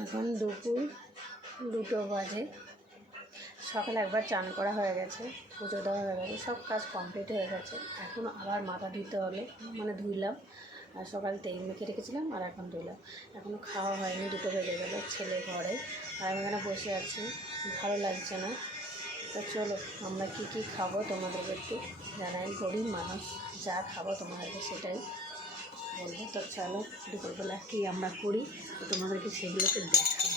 এখন দুপুর দুটো বাজে। সকালে একবার চান করা হয়ে গেছে, পুজো দেওয়া হয়ে গেছে, সব কাজ কমপ্লিট হয়ে গেছে। এখন আবার মাথা ধুতে হলে মানে ধুইলাম। আর সকালে তেল মেখে রেখেছিলাম আর এখন ধুইলাম। এখনও খাওয়া হয়নি, দুটো বেজে গেলো ছেলে ঘরে। আর আমি এখানে বসে আছি, ভালো লাগছে না। তো চলো, আমরা কী কী খাব তোমাদেরকে একটু জানাই। গরিব মানুষ, যা খাব তোমাদেরকে সেটাই। বলব। তো চলো, দুপুরবেলা কী আমরা করি? তো তোমাদেরকে সেগুলোকে দেখাবো।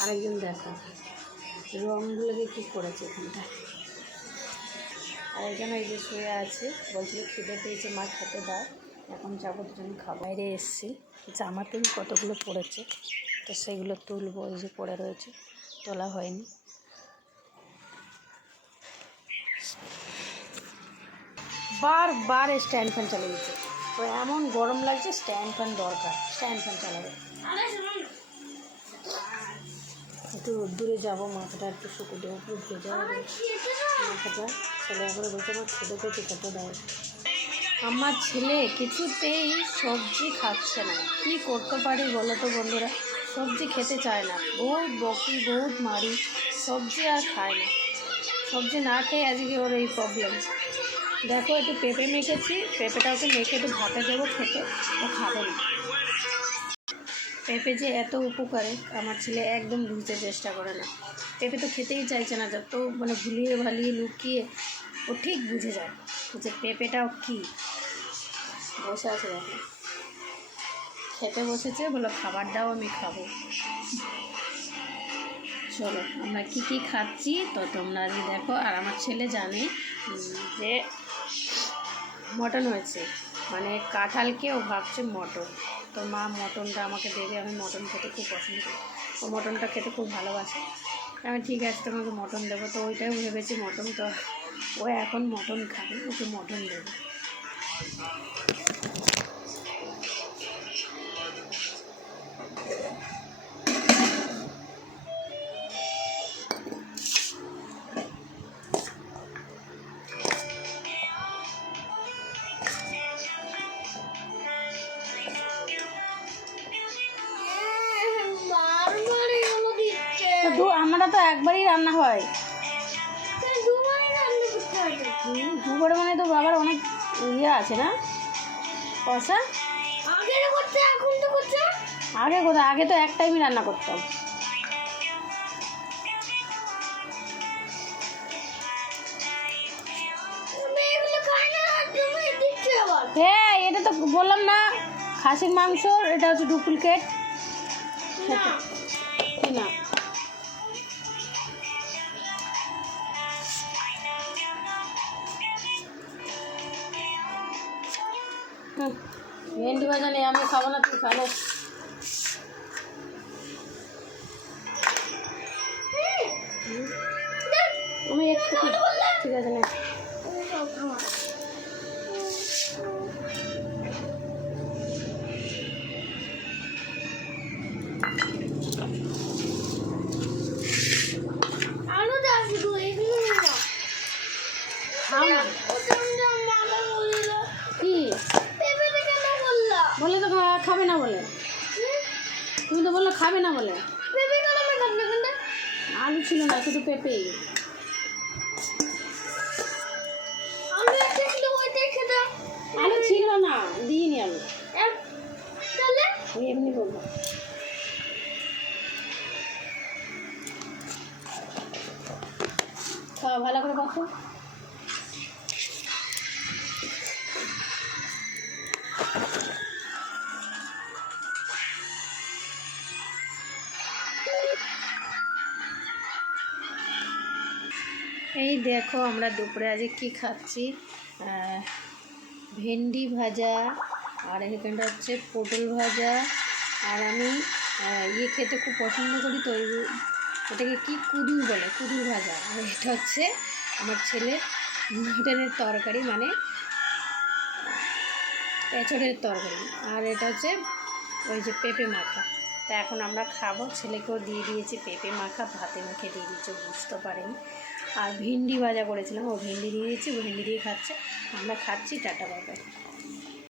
আরেকজন দেখো রঙগুলোকে কী করেছে এখানটা। আরেকজন এই যে শুয়ে আছে, বলছিল খিদে পেয়েছে, মা খেতে দাও, এখন যাব, দুজন খাব। বাইরে এসেছি প্যান্ট কতগুলো পড়েছে, তো সেগুলো তুলবো, এই যে পড়ে রয়েছে, তোলা হয়নি। বারবার স্ট্যান্ড ফ্যান চালিয়ে দিচ্ছে। তো এমন গরম লাগছে স্ট্যান্ড ফ্যান দরকার স্ট্যান্ড ফ্যান চালাবে। একটু দূরে যাব, মাথাটা একটু শুকো দেবো পুরো হবে মাথাটা ছেলে করে বলছে আমার ছেলে করছে খেতে দেয় আমার ছেলে কিছুতেই সবজি খাচ্ছে না। কি করতে পারি বলো তো বন্ধুরা? সবজি খেতে চায় না। বহুত বকি, বহুত মারি, সবজি আর খায় না। সবজি না খেয়ে আজকে ওর এই প্রবলেম দেখো, একটু পেঁপে মেখেছি। পেঁপেটা ওকে মেখে একটু ভাতে দেবো খেতে। ও খাবে না। পেঁপে যে এত উপকারে, আমার ছেলে একদম বুঝতে চেষ্টা করে না। পেঁপে তো খেতেই চাইছে না, যত মানে ভুলিয়ে ভালিয়ে লুকিয়ে, ও ঠিক বুঝে যায় যে পেঁপেটাও কী। বসে আছে দেখো। খেতে বসেছে বলো খাবার দাও, আমি খাব। চলো, আমরা কী কী খাচ্ছি, তো তোমরা দেখো, আর আমার ছেলে জানে যে মটন হয়েছে। মানে কাঁঠালকে ও ভাবছে মটন। তো মা মটনটা আমাকে দেবে আমি মটন খেতে খুব পছন্দ করি। ও মটনটা খেতে খুব ভালোবাসে। আমি ঠিক আছে, তোমাকে মটন দেবো। তো ওইটাই ভেবেছি মটন তো ও এখন মটন খাবে, ওকে মটন দেবো। আমরা তো একবারই রান্না হয়। রান্না দুবারে মানে তো বাবার অনেক ইয়ে আছে না? কষা আগে কোথায় আগে তো এক টাইমই রান্না করতাম। হ্যাঁ এটা তো বললাম না খাসির মাংস এটা হচ্ছে ডুপ্লিকেট না। ভেন্ডি ভাজা নেই আমি খাব না তুই খালে আমি একটু ঠিক আছে না খাবে না বলে। তুমি তো বললে খাবে না বলে। আলু ছিল না শুধু পেঁপে। আলু ছিল না দিইনি আলু। আমি এমনি বলব খাওয়া ভালো করে কত এই দেখো আমরা দুপুরে আজকে কী খাচ্ছি? ভেন্ডি ভাজা, আর এখানটা হচ্ছে পটল ভাজা। আর আমি ইয়ে খেতে খুব পছন্দ করি তো এটাকে কি কুদুর বলে? কুদুর ভাজা। আর এটা হচ্ছে আমার ছেলে মটনের তরকারি মানে পেঁচড়ের তরকারি। আর এটা হচ্ছে ওই যে পেঁপে মাখা। তা এখন আমরা খাব। ছেলেকেও দিয়ে দিয়েছি পেঁপে মাখা। ভাতে মেখে দিয়ে দিয়েছি, বুঝতে পারেনি। আর ভেন্ডি ভাজা করেছিলাম। ও ভেন্ডি দিয়ে দিচ্ছি, ও ভিন্ডি দিয়ে খাচ্ছে। আমরা খাচ্ছি, টাটা বাবাই